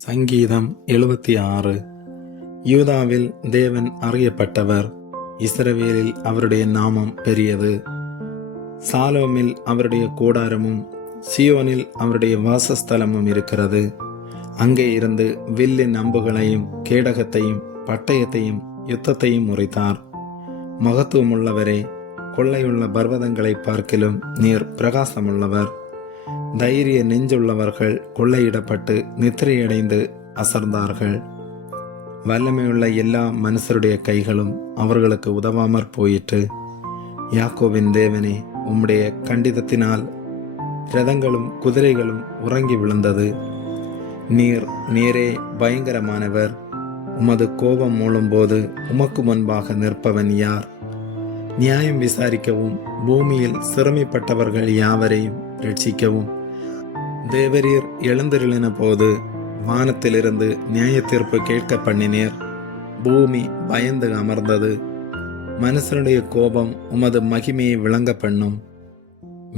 சங்கீதம் 76. யூதாவில் தேவன் அறியப்பட்டவர், இஸ்ரவேலில் அவருடைய நாமம் பெரியது. சாலோமில் அவருடைய கூடாரமும் சியோனில் அவருடைய வாசஸ்தலமும் இருக்கிறது. அங்கே இருந்து வில்லின் அம்புகளையும் கேடகத்தையும் பட்டயத்தையும் யுத்தத்தையும் உரைத்தார். மகத்துவமுள்ளவரே, கொள்ளையுள்ள பர்வதங்களை பார்க்கிலும் நீர் பிரகாசமுள்ளவர். தைரிய நெஞ்சுள்ளவர்கள் கொள்ளையிடப்பட்டு நித்திரையடைந்து அசர்ந்தார்கள். வல்லமையுள்ள எல்லா மனுஷருடைய கைகளும் அவர்களுக்கு உதவாமற் போயிற்று. யாக்கோபின் தேவனே, உம்முடைய கண்டிதத்தினால் இரதங்களும் குதிரைகளும் உறங்கி விழுந்தது. நீரே பயங்கரமானவர். உமது கோபம் மூழும்போது உமக்கு முன்பாக நிற்பவன் யார்? நியாயம் விசாரிக்கவும் பூமியில் சிறுமைப்பட்டவர்கள் யாவரையும் ரட்சிக்கவும் தேவரீர் எழுந்தருளின போது வானத்திலிருந்து நியாய தீர்ப்பு கேட்க பண்ணினீர். பூமி பயந்து அமர்ந்தது. மனுஷனுடைய கோபம் உமது மகிமையை விளங்க பண்ணும்.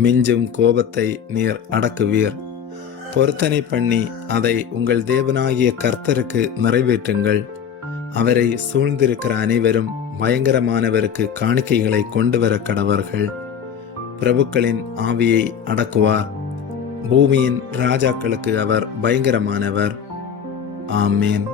மிஞ்சும் கோபத்தை நீர் அடக்குவீர். பொருத்தனை பண்ணி அதை உங்கள் தேவனாகிய கர்த்தருக்கு நிறைவேற்றுங்கள். அவரை சூழ்ந்திருக்கிற அனைவரும் பயங்கரமானவருக்கு காணிக்கைகளை கொண்டு வர கடவர்கள். பிரபுக்களின் ஆவியை அடக்குவார். பூமியின் ராஜாக்களுக்கு அவர் பயங்கரமானவர். ஆமேன்.